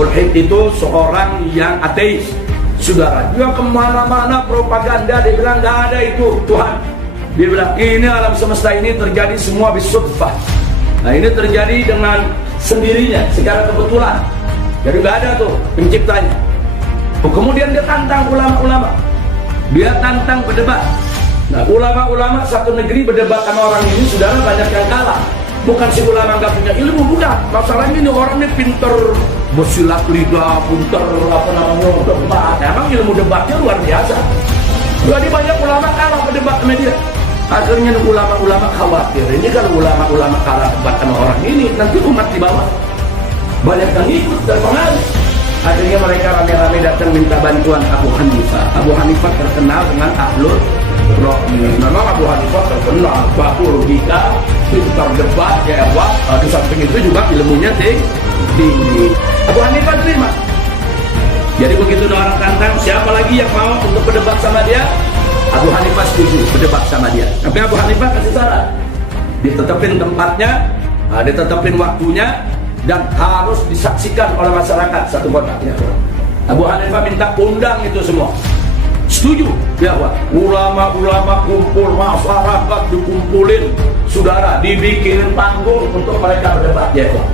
Mulhid itu seorang yang ateis, saudara. Dia kemana-mana propaganda, dia bilang nggak ada itu Tuhan. Dia bilang ini alam semesta ini terjadi semua bisudfah. Nah ini terjadi dengan sendirinya, secara kebetulan. Jadi nggak ada tuh penciptanya. Kemudian dia tantang ulama-ulama, dia tantang berdebat. Nah ulama-ulama satu negeri berdebat sama orang ini, saudara, banyak yang kalah. Bukan si ulama nggak punya ilmu, bukan. Masalahnya ini orang ini pinter bersilat lidah, pinter apa namanya debat. Emang ilmu debatnya luar biasa. Jadi banyak ulama kalah berdebat sama dia. Akhirnya ulama-ulama khawatir, ini kalau ulama-ulama kalah debat sama orang ini, nanti umat di bawah banyak yang ikut terpengaruh. Akhirnya mereka rame-rame datang minta bantuan Abu Hanifah. Abu Hanifah terkenal dengan ahlul ra'yi. Memang Abu Hanifah terkenal baku logika, pintar debat, jawab. Di samping itu juga ilmunya tinggi. Abu Hanifah terima. Jadi begitu ada orang tantang, siapa lagi yang mau untuk berdebat sama dia? Abu Hanifah setuju berdebat sama dia. Tapi Abu Hanifah kasih saran, ditetapin tempatnya, ditetapin waktunya, dan harus disaksikan oleh masyarakat satu kota. Ya. Abu Hanifah minta undang itu semua. Setuju, ya Pak. Ulama-ulama kumpul, masyarakat dikumpulin, saudara, dibikinin panggung untuk mereka berdebat. Ya Pak.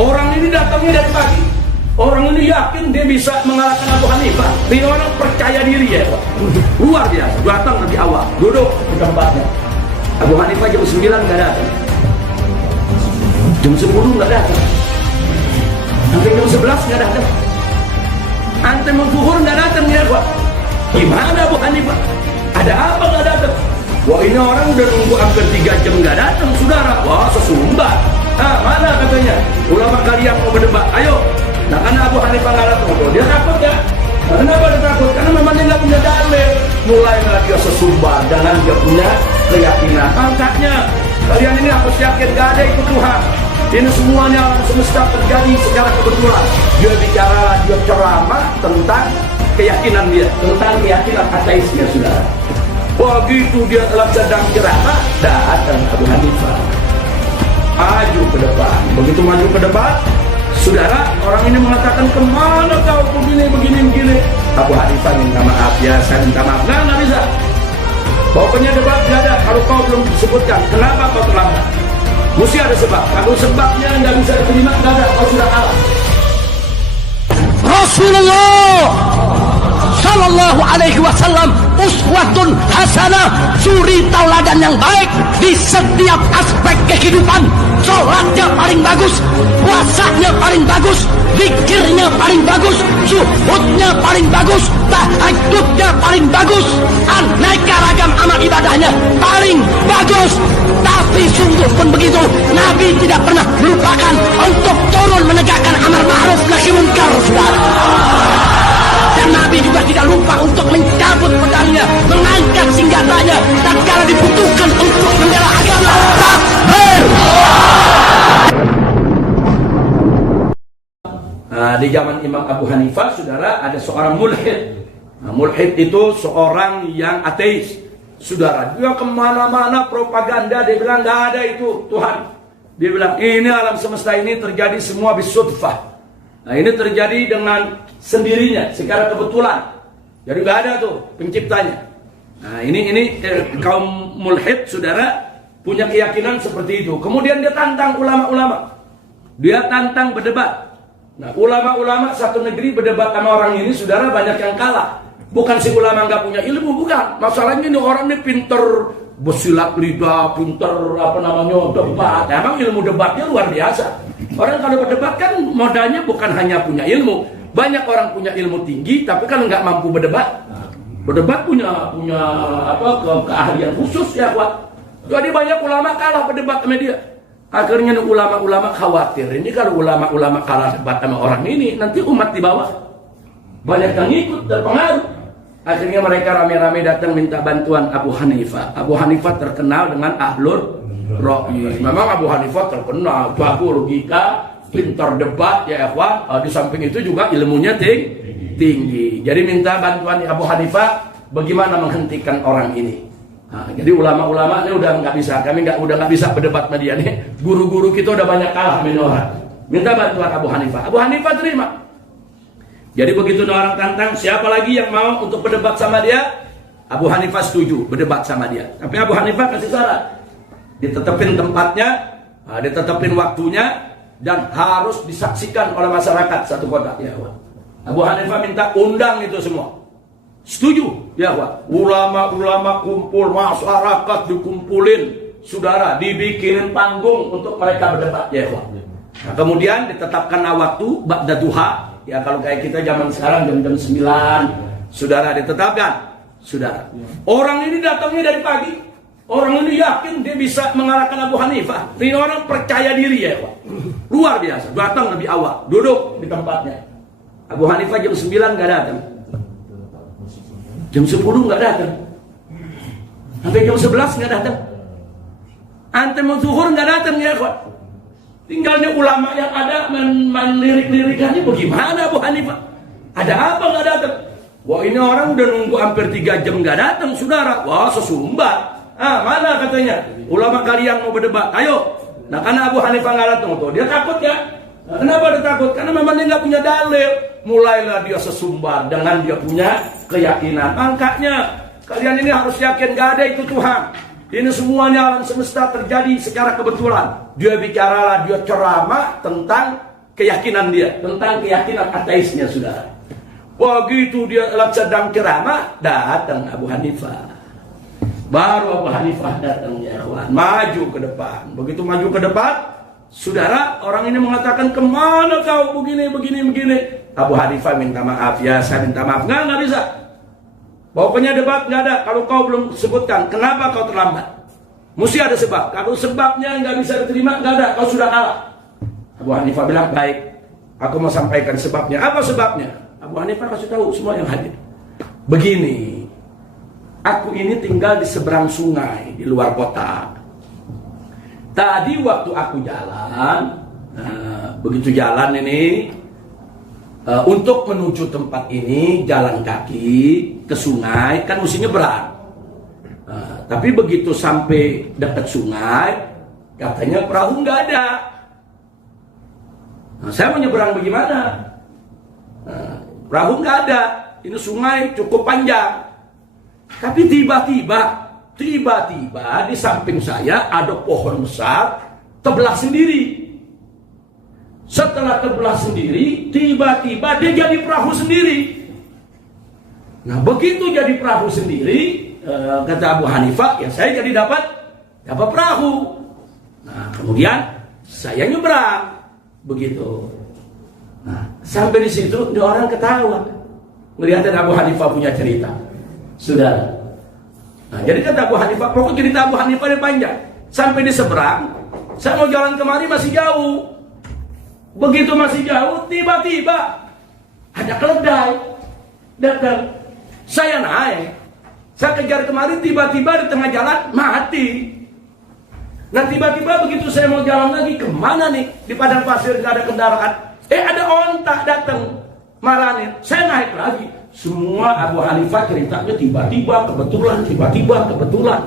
Orang ini datangnya dari pagi. Orang ini yakin dia bisa mengalahkan Abu Hanifah. Dia orang percaya diri, ya Pak. Luar biasa. Datang lebih awal, duduk di tempatnya. Abu Hanifah jam 9 nggak datang. Jam 10 nggak datang. Sampai jam 11 nggak datang. Antum zuhur nggak datang, ya Pak. Gimana Abu Hanifah? Ada apa nggak datang? Wah ini orang udah nunggu hampir 3 jam nggak datang, saudara. Wah sesumbat. Mana katanya? Ulama kalian mau berdebat, ayo. Nah karena Abu Hanifah nggak datang, dia takut ya. Kenapa dia takut? Karena memang dia nggak punya dalil. Mulailah dia sesumbar, jangan dia punya keyakinan. Angkatnya, kalian ini harus yakin nggak ada itu Tuhan. Ini semuanya alam semesta terjadi secara kebetulan. Dia bicara, dia ceramah tentang keyakinan dia, tentang keyakinan ateisnya, saudara. Begitu dia sedang ceramah, datang Abu Hanifah maju ke depan. Begitu maju ke depan, saudara, orang ini mengatakan, kemana kau begini. Abu Hanifah minta maaf, ya saya minta maaf. Nggak bisa. Pokoknya debat nggak ada kalau kau belum disebutkan. Kenapa kau terlambat? Mesti ada sebab. Kalau sebabnya nggak bisa diterima, nggak ada, kau sudah kalah. Rasulullah Sallallahu Alaihi Wasallam uswatun hasanah, suri tauladan yang baik di setiap aspek kehidupan. Sholatnya paling bagus, puasanya paling bagus, zikirnya paling bagus, zuhudnya paling bagus, tahajudnya paling bagus, aneka ragam amal ibadahnya paling bagus. Tapi sungguh pun begitu, Nabi tidak pernah melupakan untuk turun menegakkan amar ma'ruf nahi munkar, saudara. Dan Nabi juga tidak lupa untuk mencabut pedangnya, mengangkat senjatanya tatkala dibutuhkan untuk membela agama. Takbir! Nah, di zaman Imam Abu Hanifah, saudara, ada seorang mulhid. Nah, mulhid itu seorang yang ateis, saudara. Dia kemana-mana propaganda, dia bilang nggak ada itu Tuhan. Dia bilang ini alam semesta ini terjadi semua bisudfah. Nah ini terjadi dengan sendirinya, secara kebetulan. Jadi nggak ada tuh penciptanya. Nah ini kaum mulhid, saudara, punya keyakinan seperti itu. Kemudian dia tantang ulama-ulama, dia tantang berdebat. Nah ulama-ulama satu negeri berdebat sama orang ini, saudara, banyak yang kalah. Bukan si ulama nggak punya ilmu, bukan. Masalahnya ini orang ini pinter bersilat lidah, pinter apa namanya debat. Emang ilmu debatnya luar biasa. Orang kalau berdebat kan modalnya bukan hanya punya ilmu. Banyak orang punya ilmu tinggi, tapi kalau nggak mampu berdebat punya keahlian khusus, ya Pak. Jadi banyak ulama kalah berdebat sama dia. Akhirnya ulama-ulama khawatir, ini kalau ulama-ulama kalah debat sama orang ini, nanti umat di bawah banyak yang ikut terpengaruh. Akhirnya mereka rame-rame datang minta bantuan Abu Hanifah. Abu Hanifah terkenal dengan ahlul ra'yi. Memang Abu Hanifah terkenal baku logika, pintar debat, ya ikhwan. Di samping itu juga ilmunya tinggi. Jadi minta bantuan Abu Hanifah bagaimana menghentikan orang ini. Nah, jadi ulama-ulama ini udah nggak bisa, kami udah nggak bisa berdebat sama dia nih. Guru-guru kita udah banyak kalah sama orang. Minta bantuan Abu Hanifah. Abu Hanifah terima. Jadi begitu orang tantang, siapa lagi yang mau untuk berdebat sama dia? Abu Hanifah setuju berdebat sama dia. Tapi Abu Hanifah kasih syarat, ditetapin tempatnya, ditetapin waktunya, dan harus disaksikan oleh masyarakat satu kota. Ya, Abu Hanifah minta undang itu semua. Setuju, ya, ulama-ulama kumpul, masyarakat dikumpulin, saudara, dibikinin panggung untuk mereka berdebat, ya. Nah, kemudian ditetapkan waktu ba'da duha. Ya, kalau kayak kita zaman sekarang jam-jam 9, saudara, ditetapkan. Saudara, orang ini datangnya dari pagi. Orang ini yakin dia bisa mengalahkan Abu Hanifah. Ini orang percaya diri, ya, Pak. Luar biasa. Datang lebih awal, duduk di tempatnya. Abu Hanifah jam 9 nggak datang. Jam 10 nggak datang. Sampai jam 11 nggak datang. Antum mau zuhur nggak datang, ya, Pak. Tinggalnya ulama yang ada lirik-lirikannya bagaimana Abu Hanifah? Ada apa nggak datang? Wah, ini orang udah nunggu hampir 3 jam nggak datang, saudara. Wah, sesumbat. Mana katanya? Ulama kalian mau berdebat, ayo. Nah, karena Abu Hanifah nggak datang tuh, dia takut ya. Nah, kenapa dia takut? Karena memang dia nggak punya dalil. Mulailah dia sesumbar dengan dia punya keyakinan. Makanya kalian ini harus yakin nggak ada itu Tuhan. Ini semuanya alam semesta terjadi secara kebetulan. Dia bicaralah, dia ceramah tentang keyakinan dia, tentang keyakinan ateisnya, saudara. Begitu dia sedang ceramah, datang Abu Hanifah. Baru Abu Hanifah datang, ya kawan, maju ke depan. Begitu maju ke depan, saudara, orang ini mengatakan, kemana kau begini. Abu Hanifah minta maaf, ya saya minta maaf. Nggak bisa. Pokoknya debat nggak ada. Kalau kau belum sebutkan, kenapa kau terlambat? Mesti ada sebab. Kalau sebabnya nggak bisa diterima, nggak ada. Kau sudah kalah. Abu Hanifah bilang, baik, aku mau sampaikan sebabnya. Apa sebabnya? Abu Hanifah kasih tahu semua yang hadir. Begini, aku ini tinggal di seberang sungai, di luar kota. Tadi waktu aku jalan, begitu jalan ini, untuk menuju tempat ini, jalan kaki ke sungai, kan mesti nyebrang. Tapi begitu sampai dekat sungai, katanya perahu nggak ada. Nah, saya mau nyebrang bagaimana? Perahu nggak ada. Ini sungai cukup panjang. Tapi tiba-tiba di samping saya ada pohon besar terbelah sendiri. Setelah terbelah sendiri, tiba-tiba dia jadi perahu sendiri. Nah, begitu jadi perahu sendiri, kata Abu Hanifah, ya saya jadi dapat perahu. Nah, kemudian saya nyebrang, begitu. Nah, sampai di situ dia orang ketawa melihat Abu Hanifah punya cerita, saudara. Nah, jadi kata Abu Hanifah, pokok cerita Abu Hanifah ini panjang. Sampai di seberang, saya mau jalan kemari masih jauh. Begitu masih jauh, tiba-tiba ada keledai datang. Saya naik, saya kejar kemari, tiba-tiba di tengah jalan mati. Nah, tiba-tiba begitu saya mau jalan lagi, kemana nih? Di padang pasir nggak ada kendaraan. Ada onta datang, maranin. Saya naik lagi. Semua Abu Hanifah ceritanya tiba-tiba, kebetulan.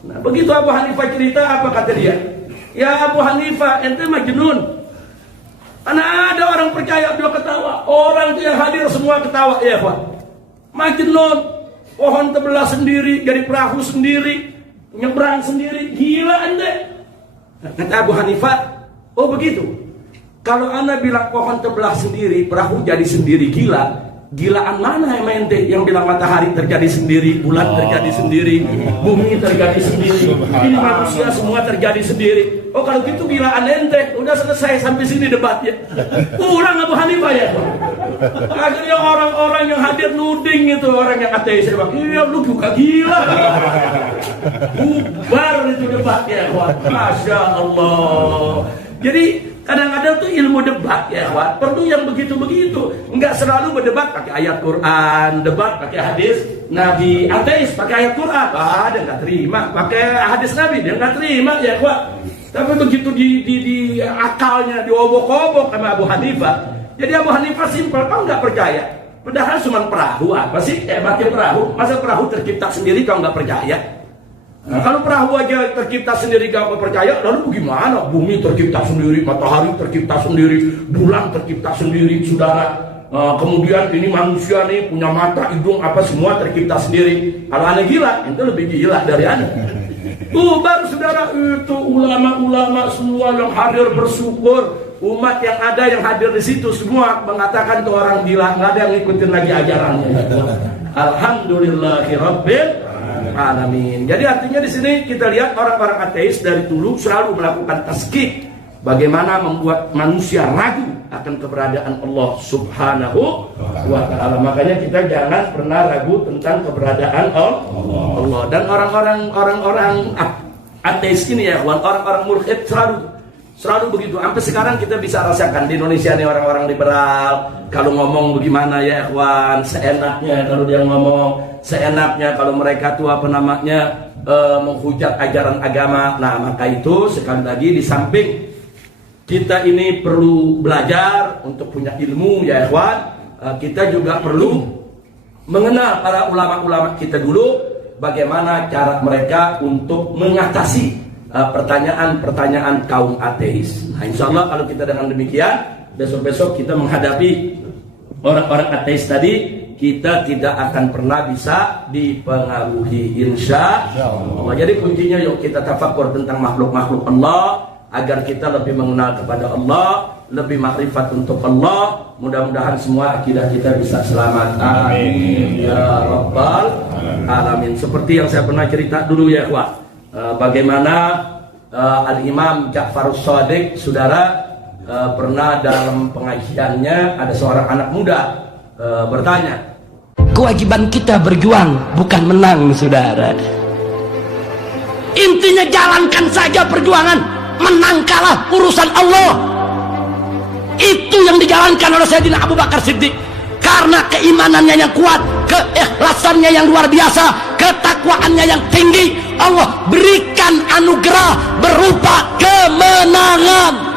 Nah, begitu Abu Hanifah cerita, apa kata dia? Ya Abu Hanifah, ente majnun. Karena ada orang percaya, dia ketawa. Orang itu yang hadir semua ketawa. Ya Pak, majnun. Pohon terbelah sendiri, jadi perahu sendiri, nyebrang sendiri. Gila ente. Kata Abu Hanifah, oh begitu. Kalau anda bilang pohon terbelah sendiri, perahu jadi sendiri, gila. Gilaan mana yang ente yang bilang matahari terjadi sendiri, bulan terjadi sendiri, bumi terjadi sendiri, ini manusia semua terjadi sendiri. Oh kalau gitu gilaan ente. Udah selesai sampai sini debatnya. Pulang Abu Hanifah ya. Akhirnya orang-orang yang hadir nuding itu, orang yang ateis bilang, iya lu juga gila. Bubar itu debatnya. Masya Allah. Jadi kadang-kadang tuh ilmu debat ya, perlu yang begitu-begitu. Enggak selalu berdebat pakai ayat Quran, debat pakai hadis Nabi. Ateis pakai ayat Quran, dia nggak terima. Pakai hadis Nabi, dia nggak terima ya, Tapi begitu di akalnya diobok-obok sama Abu Hanifah. Jadi Abu Hanifah simpel, kau nggak percaya. Padahal cuma perahu, apa sih? Pakai perahu. Masa perahu tercipta sendiri kau nggak percaya? Nah, kalau perahu aja tercipta sendiri gak percaya, lalu bagaimana? Bumi tercipta sendiri, matahari tercipta sendiri, bulan tercipta sendiri, saudara. Kemudian ini manusia nih punya mata, hidung, apa semua tercipta sendiri. Kalau aneh gila, itu lebih gila dari aneh. Baru saudara itu ulama-ulama semua yang hadir bersyukur. Umat yang ada yang hadir di situ semua mengatakan tuh orang gila, nggak ada yang ngikutin lagi ajarannya. Alhamdulillahirabbil alamin. Jadi artinya di sini kita lihat orang-orang ateis dari dulu selalu melakukan taskik, bagaimana membuat manusia ragu akan keberadaan Allah Subhanahu wa taala. Makanya kita jangan pernah ragu tentang keberadaan Allah. Dan orang-orang ateis ini ya, orang-orang mulhid selalu begitu. Sampai sekarang kita bisa rasakan di Indonesia nih orang-orang liberal kalau ngomong bagaimana ya ikhwan, seenaknya kalau dia ngomong, seenaknya kalau mereka tuh apa namanya menghujat ajaran agama. Nah, maka itu sekali lagi di samping kita ini perlu belajar untuk punya ilmu ya ikhwan, kita juga perlu mengenal para ulama-ulama kita dulu, bagaimana cara mereka untuk mengatasi pertanyaan-pertanyaan kaum ateis. Nah, insya Allah kalau kita dengan demikian, besok-besok kita menghadapi orang-orang ateis tadi, kita tidak akan pernah bisa dipengaruhi insya Allah. Jadi kuncinya yuk kita tafakur tentang makhluk-makhluk Allah, agar kita lebih mengenal kepada Allah, lebih makrifat untuk Allah. Mudah-mudahan semua akidah kita bisa selamat. Amin ya rabbal alamin. Seperti yang saya pernah cerita dulu ya ikhwan, bagaimana Al-Imam Ja'farus Shadiq, saudara, pernah dalam pengajiannya ada seorang anak muda bertanya, kewajiban kita berjuang bukan menang, saudara. Intinya jalankan saja perjuangan, menang kalah urusan Allah. Itu yang dijalankan oleh Sayyidina Abu Bakar Siddiq, karena keimanannya yang kuat, keikhlasannya yang luar biasa, ketakwaannya yang tinggi. Allah berikan anugerah berupa kemenangan.